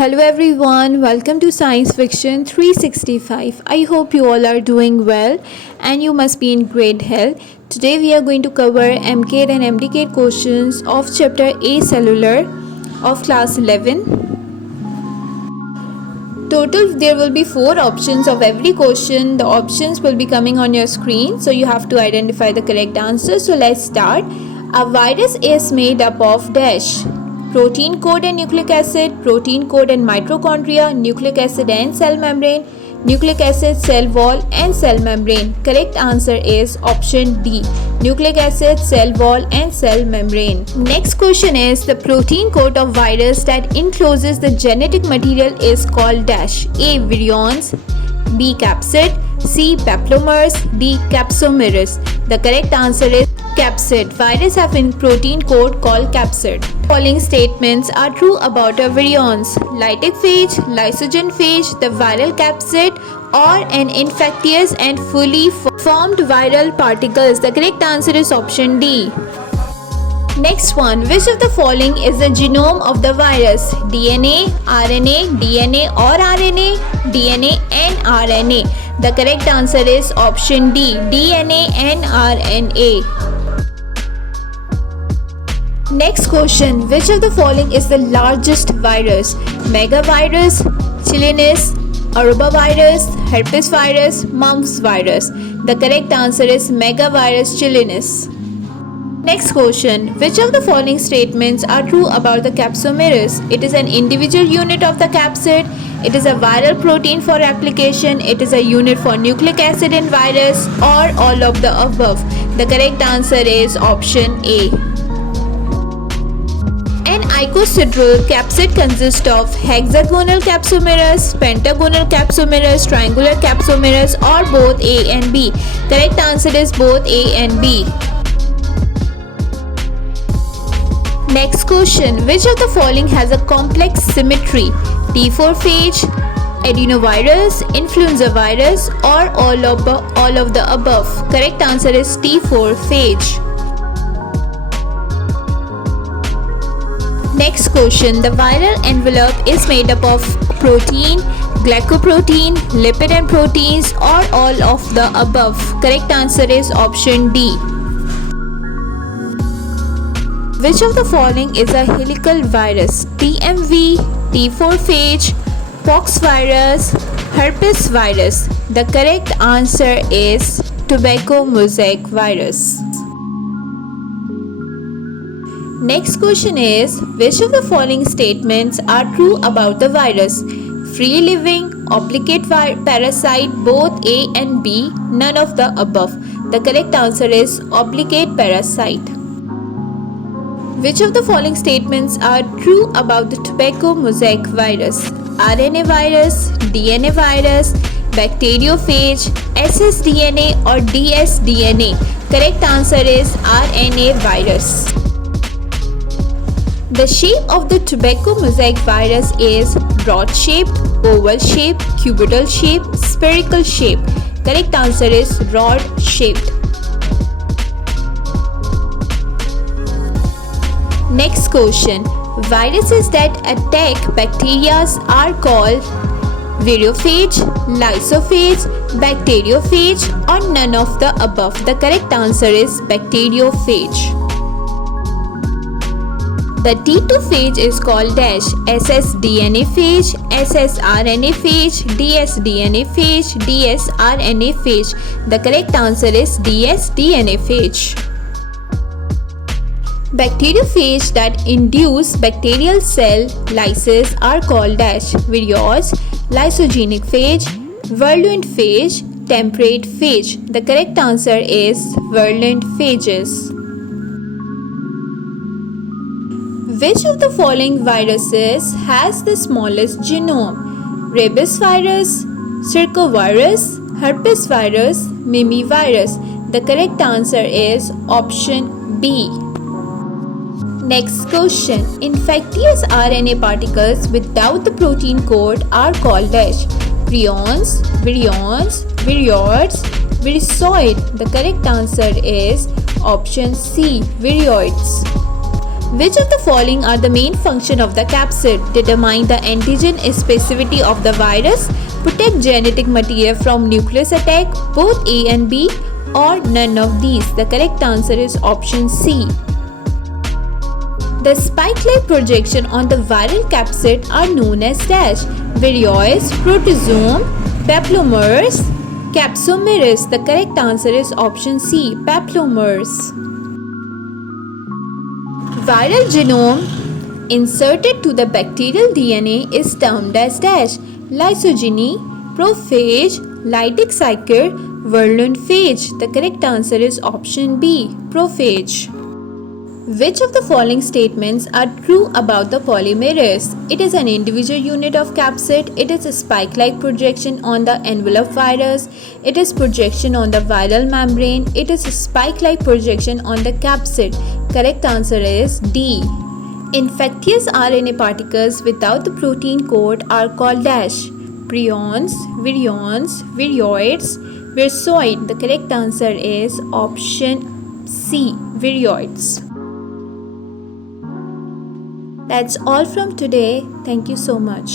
Hello everyone, welcome to Science Fiction 365. I hope you all are doing well and you must be in great health. Today we are going to cover MCAT and MDCAT questions of chapter A Cellular of class 11. Total there will be 4 options of every question. The options will be coming on your screen, so you have to identify the correct answer. So let's start. A virus is made up of dash: protein code and nucleic acid, protein code and mitochondria, nucleic acid and cell membrane, nucleic acid, cell wall and cell membrane. Correct answer is option D, nucleic acid, cell wall and cell membrane. Next question is, the protein code of virus that encloses the genetic material is called dash: A. virions, B. capsid, C. papillomeres, D. capsomeres. The correct answer is capsid. Virus have a protein code called capsid. Following statements are true about a virions: lytic phage, lysogen phage, the viral capsid, or an infectious and fully formed viral particles. The correct answer is option D. Next one, which of the following is the genome of the virus? DNA, RNA, DNA or RNA, DNA and RNA. The correct answer is option D, DNA and RNA. Next question, which of the following is the largest virus? Megavirus, Chikungunya, Arubavirus, herpes virus, mumps virus. The correct answer is Megavirus Chikungunya. Next question, which of the following statements are true about the capsomeres? It is an individual unit of the capsid. It is a viral protein for replication. It is a unit for nucleic acid in virus, or all of the above. The correct answer is option A. An icosahedral capsid consists of hexagonal capsomeres, pentagonal capsomeres, triangular capsomeres, or both A and B. Correct answer is both A and B. Next question, which of the following has a complex symmetry? T4 phage, adenovirus, influenza virus, or all of the above. Correct answer is T4 phage. Next question, the viral envelope is made up of protein, glycoprotein, lipid and proteins, or all of the above. Correct answer is option D. Which of the following is a helical virus? TMV, T4 phage, pox virus, herpes virus. The correct answer is tobacco mosaic virus. Next question is, which of the following statements are true about the virus? Free living, obligate parasite, both A and B, none of the above. The correct answer is obligate parasite. Which of the following statements are true about the tobacco mosaic virus? RNA virus, DNA virus, bacteriophage, ssDNA or dsDNA. Correct answer is RNA virus. The shape of the tobacco mosaic virus is rod-shaped, oval-shaped, cuboidal shape, spherical shape. Correct answer is rod-shaped. Next question, viruses that attack bacteria are called viriophage, lysophage, bacteriophage, or none of the above. The correct answer is bacteriophage. The T2 phage is called dash: ssDNA phage, ssRNA phage, dsDNA phage, dsRNA phage. The correct answer is dsDNA phage. Bacteriophage that induce bacterial cell lysis are called dash: virios, lysogenic phage, virulent phage, temperate phage. The correct answer is virulent phages. Which of the following viruses has the smallest genome? Rabies virus, circovirus, herpes virus, mimivirus. The correct answer is option B. Next question, infectious RNA particles without the protein code are called dash: prions, virions, virioids, viricoid. The correct answer is option C, virioids. Which of the following are the main function of the capsid? Determine the antigen specificity of the virus, protect genetic material from nucleus attack, both A and B, or none of these. The correct answer is option C. The spike-like projection on the viral capsid are known as dash: virions, proteasome, papillomavirus, capsomeris. The correct answer is option C, papillomavirus. Viral genome inserted to the bacterial DNA is termed as dash: lysogeny, prophage, Lytic cycle, virulent phage. The correct answer is option B, prophage. Which of the following statements are true about the polymerase? It is an individual unit of capsid. It is a spike-like projection on the envelope virus. It is projection on the viral membrane. It is a spike-like projection on the capsid. Correct answer is D. Infectious RNA particles without the protein coat are called dash: prions, virions, virioids, virsoid. The correct answer is option C, virioids. That's all from today. Thank you so much.